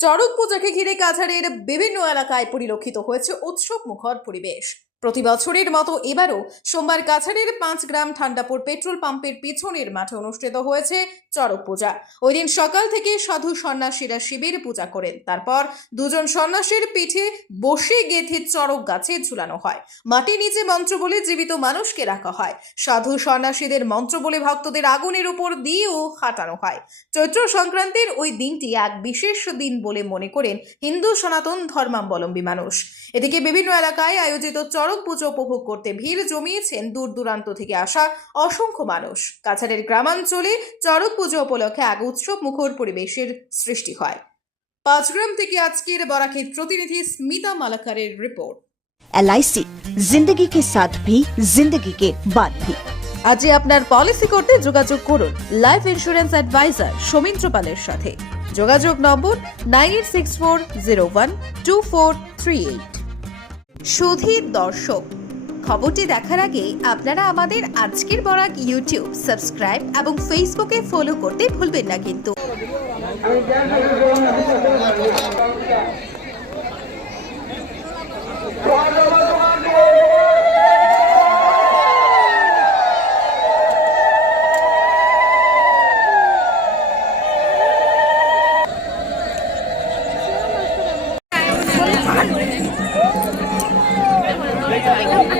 চড়ক পূজাকে ঘিরে কাছাড়ের বিভিন্ন এলাকায় পরিলক্ষিত হয়েছে উৎসব মুখর পরিবেশ। প্রতি বছরের মতো এবারও সোমবার কাছাড়ের পাঁচ গ্রাম ঠান্ডাপুর পেট্রোল পাম্পের পেছনের মাঠে অনুষ্ঠিত হয়েছে চড়ক পূজা। ওই দিন সকাল থেকে সাধু সন্ন্যাসীরা শিবের পূজা করেন। তারপর দুজন সন্ন্যাসীর পিঠে বসে গেঁথে চড়ক গাছে ঝুলানো হয়। মাটির নিচে মন্ত্র বলে জীবিত মানুষকে রাখা হয়। সাধু সন্ন্যাসীদের মন্ত্র বলে ভক্তদের আগুনের উপর দিয়েও হাঁটানো হয়। চৈত্র সংক্রান্তির ওই দিনটি এক বিশেষ দিন বলে মনে করেন হিন্দু সনাতন ধর্মাবলম্বী মানুষ। এদিকে বিভিন্ন এলাকায় আয়োজিত চড়ক শরৎ পুজো উপভোগ করতে ভিড় জমিয়েছেন দূর দূরান্ত থেকে আসা অসংখ্য মানুষ। কাছাড়ের গ্রামাঞ্চলে চরক পুজো উপলক্ষে এক উৎসব মুখর পরিবেশের সৃষ্টি হয়। পাঁচগ্রাম থেকে আজকের বরাকের প্রতিনিধি স্মিতা মালাকারের রিপোর্ট। এলআইসি জিন্দগি কে সাথ ভি জিন্দগি কে বাদ ভি। আজই আপনার পলিসি করতে যোগাযোগ করুন লাইফ ইন্স্যুরেন্স অ্যাডভাইজার সৌমিন্দ্র পালের সাথে। যোগাযোগ নম্বর nine eight six four zero one two four three eight. Sudhir দর্শক। খবরটি দেখার আগে আপনারা আমাদের আজকের বরাক ইউটিউব সাবস্ক্রাইব এবং ফেসবুকে ফলো করতে ভুলবেন না কিন্তু। อะไรอย่างเงี้ย